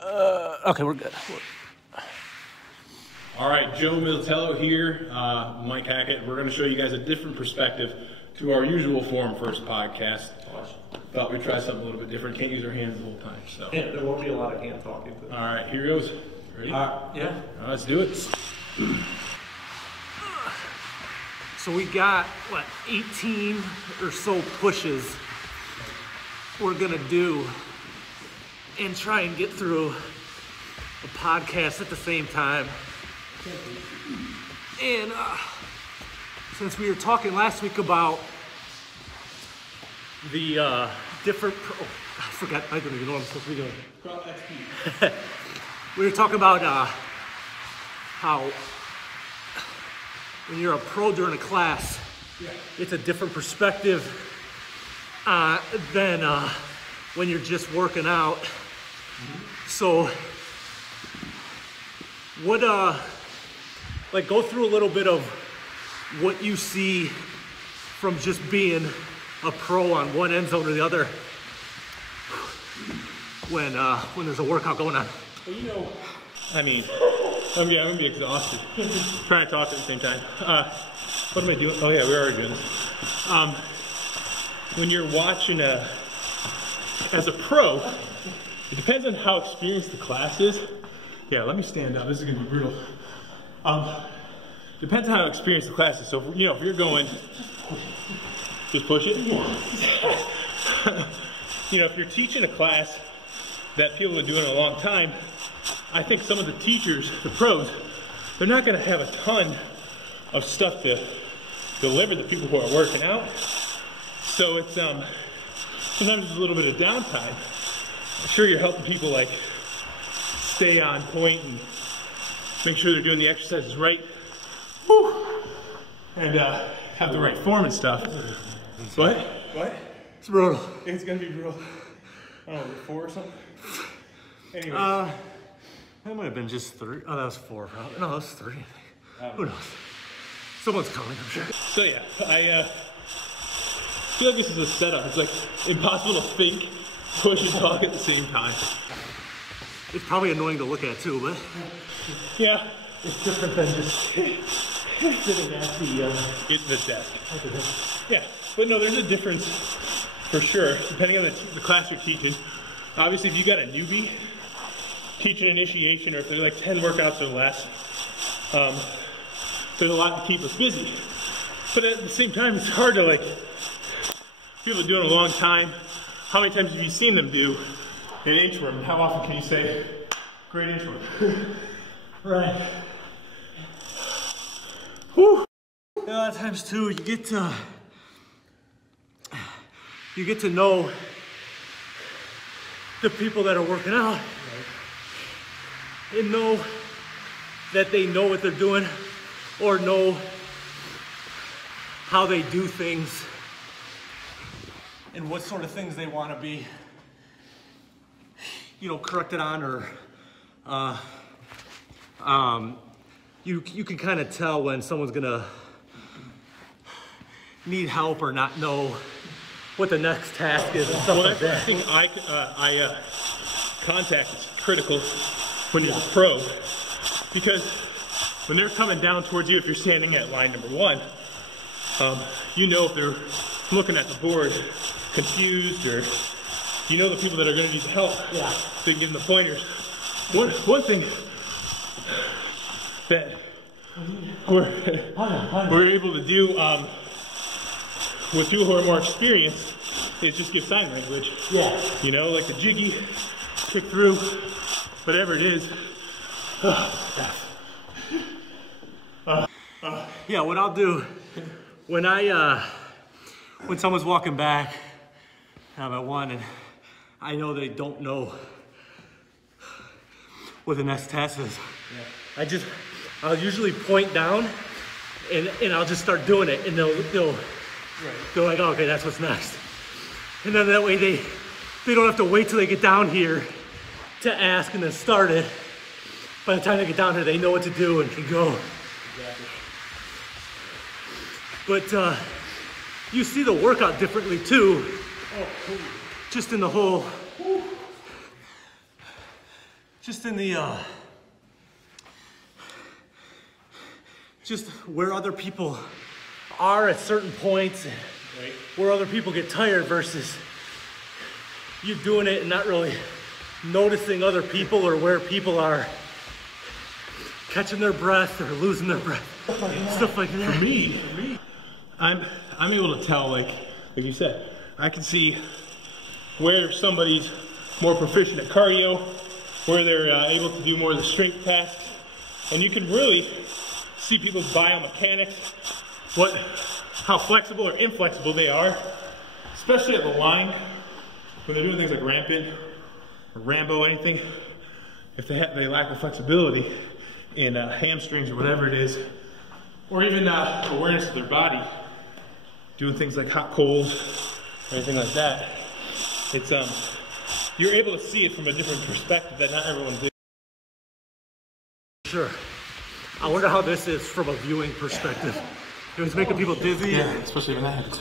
Okay, we're good. All right, Joe Militello here, Mike Hackett. We're going to show you guys a different perspective to our usual Form First podcast. Thought we'd try something a little bit different. Can't use our hands the whole time. So Yeah, there won't be a lot of hand talking. all right, here goes. Ready? Yeah. All right, let's do it. So we got, 18 or so pushes we're gonna do and try and get through a podcast at the same time. And since we were talking last week about the different, I forgot, I don't even know what I'm supposed to be doing. We were talking about how when you're a pro during a class, it's a different perspective than when you're just working out. So, what, go through a little bit of what you see from just being a pro on one end zone or the other when there's a workout going on. Well, you know, I mean, I'm gonna be exhausted trying to talk at the same time. What am I doing? Oh yeah, we are doing this. When you're watching as a pro, it depends on how experienced the class is. Yeah, let me stand up. This is gonna be brutal. Depends on how experienced the class is. So if you're going, just push it. If you're teaching a class that people have been doing it a long time, I think some of the teachers, the pros, they're not going to have a ton of stuff to deliver to the people who are working out. So it's sometimes there's a little bit of downtime. I'm sure you're helping people stay on point and make sure they're doing the exercises right. Woo! And have the right form and stuff. What? It's brutal. It's gonna be brutal. I don't know, 4 or something? Anyway. That might have been just 3. Oh, that was 4 probably. No, that was 3. Who knows? Someone's coming, I'm sure. So yeah, I feel like this is a setup. It's impossible to think, push, and talk at the same time. It's probably annoying to look at too, but Yeah. it's different than just sitting at The desk. Yeah, but no, there's a difference for sure, depending on the class you're teaching. Obviously, if you got a newbie teaching initiation, or if there's 10 workouts or less, there's a lot to keep us busy. But at the same time, it's hard to people are doing it a long time. How many times have you seen them do an inchworm? How often can you say, great inchworm? right. Whew. A lot of times too, you get to know the people that are working out, and know that they know what they're doing, or know how they do things, and what sort of things they want to be, corrected on, or you can kind of tell when someone's gonna need help or not know what the next task is and stuff like that. I think eye contact is critical when you're a pro, because when they're coming down towards you, if you're standing at line number 1, if they're looking at the board confused, or the people that are going to need help, Yeah. so you can give them the pointers. One thing that we're able to do with people who are more experienced is just give sign language. Yeah. Like the jiggy, kick through, whatever it is. Yeah, what I'll do when when someone's walking back, I'm at 1 and I know they don't know what the next task is. Yeah. I'll usually point down and I'll just start doing it, and they're like, oh, okay, that's what's next. And then that way they don't have to wait till they get down here to ask and then start it. By the time they get down here, they know what to do and can go. Exactly. But you see the workout differently too. Just in the whole just in the, just where other people are at certain points, right, where other people get tired versus you doing it and not really noticing other people or where people are catching their breath or losing their breath, stuff like that. For me, I'm able to tell, like you said, I can see where somebody's more proficient at cardio, where they're able to do more of the strength tasks, and you can really see people's biomechanics, how flexible or inflexible they are, especially at the line when they're doing things like rampant or Rambo, anything. If they lack the flexibility in hamstrings or whatever it is, or even awareness of their body, doing things like hot cold or anything like that, it's you're able to see it from a different perspective that not everyone does. Sure. I wonder how this is from a viewing perspective. It was making people dizzy. Yeah, especially when I had to.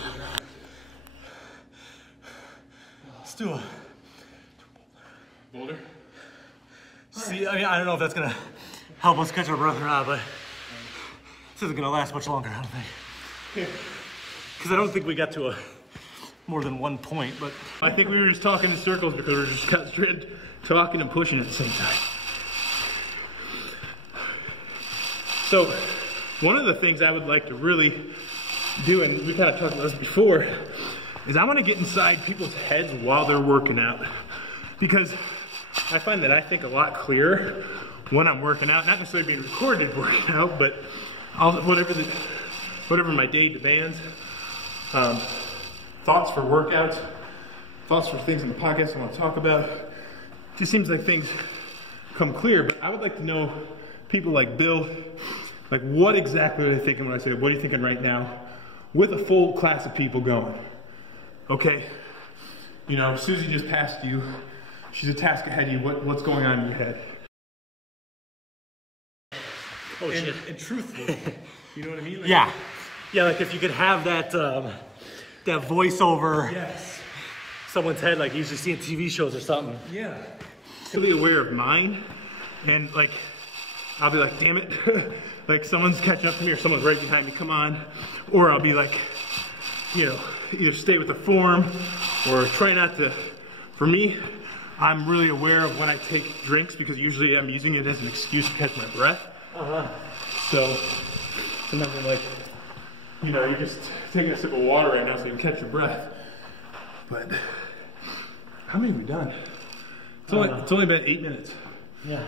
Let's do a boulder. See, I mean, I don't know if that's gonna help us catch our breath or not, but this isn't gonna last much longer, I don't think. Because I don't think we got to more than one point, but I think we were just talking in circles because we were just concentrated talking and pushing at the same time. So, one of the things I would like to really do, and we kind of talked about this before, is I want to get inside people's heads while they're working out. Because I find that I think a lot clearer when I'm working out, not necessarily being recorded working out, but whatever my day demands. Thoughts for workouts, thoughts for things in the podcast I want to talk about. It just seems like things come clear, but I would like to know people like Bill, like what exactly are they thinking when I say, what are you thinking right now? With a full class of people going. Okay, you know, Susie just passed you. She's a task ahead of you. What's going on in your head? oh shit. And truthfully, you know what I mean? Like, yeah. Yeah, like if you could have that that voiceover yes. someone's head, like you usually see in TV shows or something. Yeah. Really aware of mine, and like, I'll be like, damn it, like someone's catching up to me or someone's right behind me, come on. Or I'll be like, you know, either stay with the form or try not to. For me, I'm really aware of when I take drinks because usually I'm using it as an excuse to catch my breath. So sometimes I'm like, you know, you're just taking a sip of water right now so you can catch your breath. But how many have we done? It's only been 8 minutes. Yeah,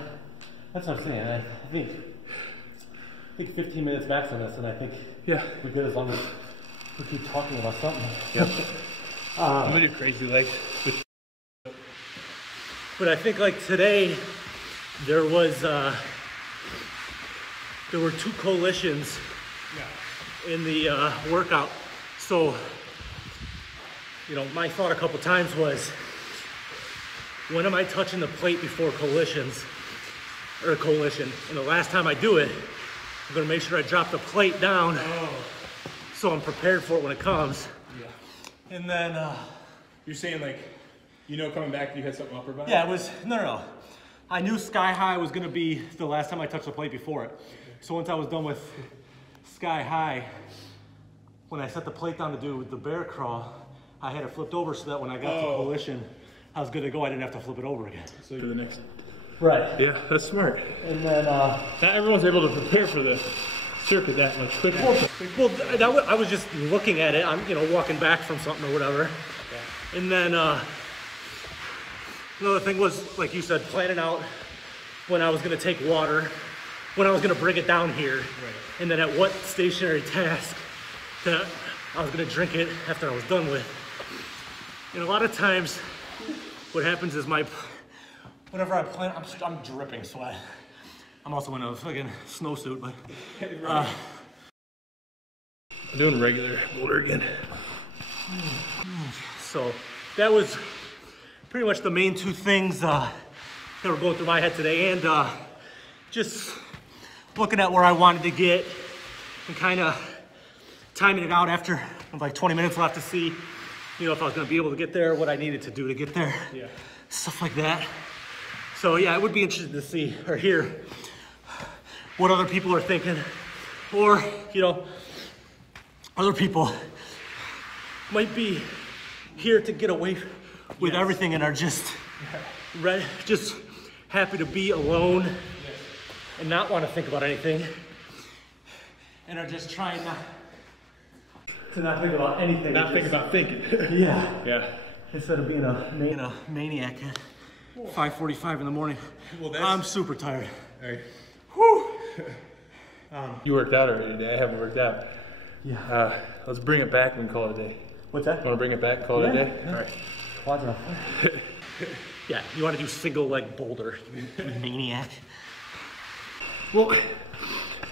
that's what I'm saying. I think 15 minutes max on this, and I think we're good as long as we keep talking about something. Yep. I'm gonna do crazy legs. But I think like today, there were two coalitions in the workout. So, you know, my thought a couple times was, when am I touching the plate before coalitions, or a coalition? And the last time I do it, I'm gonna make sure I drop the plate down so I'm prepared for it when it comes. Yeah. And then, you're saying like, you know, coming back, you had something upper body? yeah, it was, no. I knew Sky High was gonna be the last time I touched the plate before it. So once I was done with Sky High, when I set the plate down to do the bear crawl, I had it flipped over so that when I got to coalition, I was good to go. I didn't have to flip it over again. So you're the next. Right. Yeah, that's smart. And then, not everyone's able to prepare for the circuit that much quicker. Well, I was just looking at it. I'm, you know, walking back from something or whatever. Yeah. And then, another thing was, like you said, planning out when I was going to take water, when I was going to bring it down here, right, and then at what stationary task that I was going to drink it after I was done with. And a lot of times, what happens is whenever I plan, I'm dripping sweat. I'm also in a fucking snowsuit, but I'm doing regular boulder again. So that was pretty much the main two things that were going through my head today, and just looking at where I wanted to get and kind of timing it out after like 20 minutes left to see, you know, if I was going to be able to get there, what I needed to do to get there, stuff like that. So yeah, I would be interested to see or hear what other people are thinking, or, you know, other people might be here to get away with everything and are just just happy to be alone and not want to think about anything, and are just trying to not think about anything. Not think about thinking. Yeah. Yeah. Instead of being a maniac at 5:45 in the morning. Well, I'm super tired. Hey. Whew. You worked out already today. I haven't worked out. Yeah. Let's bring it back and call it a day. What's that? Want to bring it back and call it a day? Yeah. All right. Quads are yeah, you want to do single leg boulder, you maniac. Well,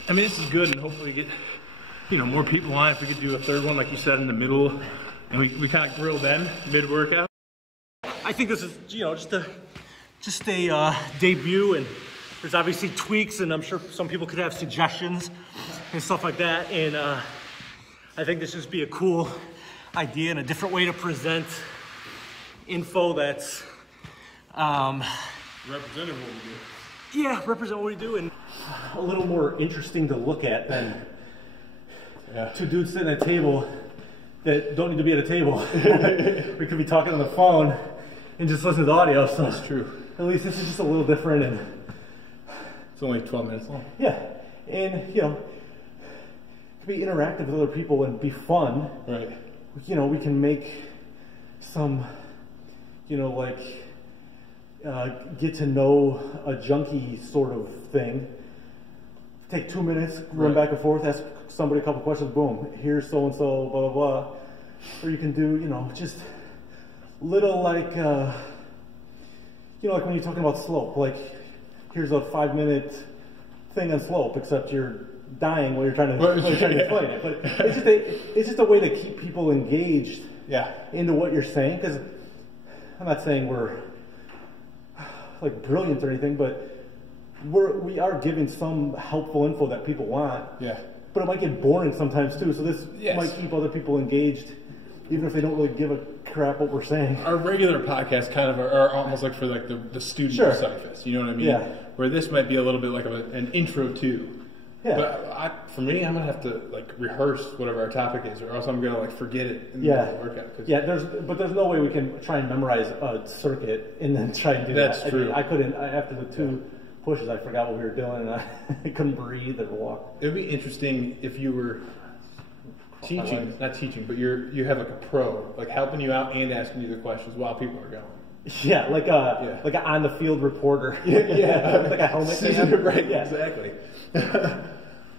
I mean, this is good, and hopefully get, you know, more people on. If we could do a third one, like you said, in the middle, and we kind of grill then mid-workout. I think this is, you know, just a debut, and there's obviously tweaks, and I'm sure some people could have suggestions and stuff like that. And I think this just be a cool idea and a different way to present info that's Representative what we do. yeah, represent what we do, and a little more interesting to look at than two dudes sitting at a table that don't need to be at a table. We could be talking on the phone and just listen to the audio. So That's true. at least this is just a little different, and It's only 12 minutes long. yeah, and you know, it could be interactive with other people and be fun. Right. You know, we can make some, you know, like get to know a junkie sort of thing. Take 2 minutes, run back and forth, ask somebody a couple questions, boom, here's so-and-so, blah, blah, blah. Or you can do, you know, just little like, you know, like when you're talking about slope, like here's a 5-minute thing on slope, except you're dying while you're trying to explain it. But it's just a way to keep people engaged into what you're saying, because I'm not saying we're like brilliant or anything, but we are giving some helpful info that people want. Yeah. But it might get boring sometimes too. So this might keep other people engaged, even if they don't really give a crap what we're saying. Our regular podcasts kind of are almost like for like the student surface. You know what I mean? Yeah. Where this might be a little bit like an intro to. Yeah. But for me, I'm gonna have to like rehearse whatever our topic is, or else I'm gonna like forget it in the workout. Yeah. There's no way we can try and memorize a circuit and then try and do That's that. true. I couldn't. After the two pushes, I forgot what we were doing, and I couldn't breathe or walk. It would be interesting if you were teaching, not teaching, but you have like a pro, like helping you out and asking you the questions while people are going. Yeah, like an on the field reporter. Yeah, like a helmet. Thing. Right. Yeah. Exactly.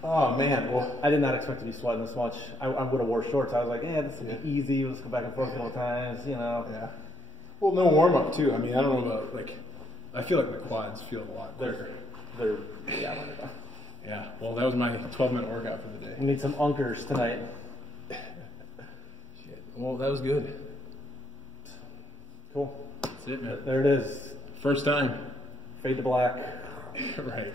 Oh man, well, I did not expect to be sweating this much. I would have wore shorts. I was like, this will be easy. Let's go back and forth a couple times, you know. Yeah. Well, no warm up too. I mean, I don't know about like. I feel like my quads feel a lot better. They're Yeah. Well, that was my 12-minute workout for the day. We need some unkers tonight. Shit. Well, that was good. Cool. That's it, man. There it is. First time. Fade to black. Right.